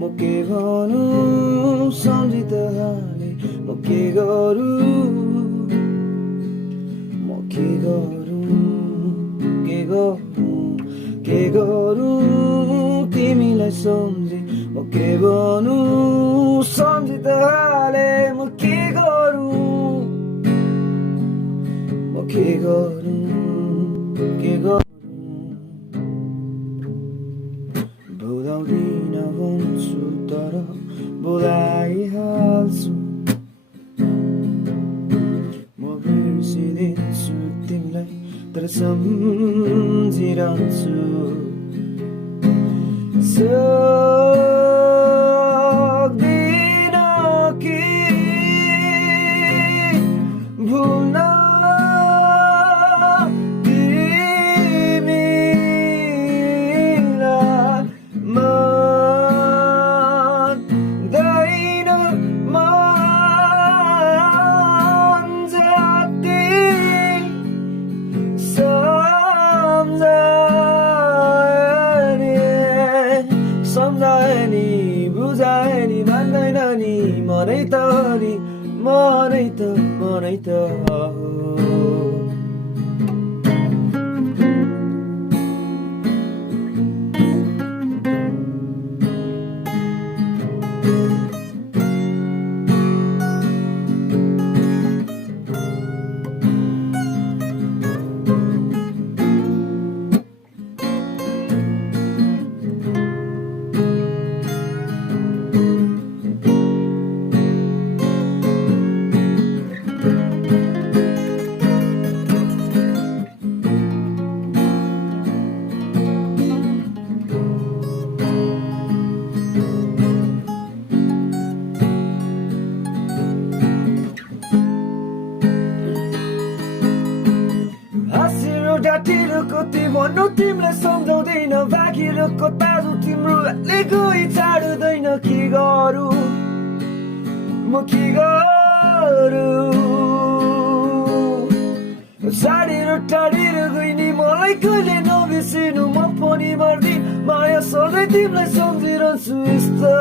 म के भनौँ सम्झी त हाले म के गरौँ म के गरौँ के गरौँ तिमीलाई सम्झे म के भनौँ सम्झी त हाले म के गरौँ म के गरौँ बोलाउँदिन भन्छु तर बोलाइहाल्छु म बिर्सिदिन्छु तिमीलाई तर सम्झिरहन्छु सक्दिन कि भुल्न सम्झाए नि बुझाए नि मान्दैन नि मनै त हो ढाँटिरोको भन्नु तिमीलाई सम्झाउँदैन भागिरोको ताजु तिम्रो हातले गई छाड्दैन के गरौँ म के गरौँ साडेर टाढेर गई नि मलाई कहिले नबिर्सिनु म पनि मर्दिन माया सधैँ तिमीलाई सम्झिरहन्छु यस्तो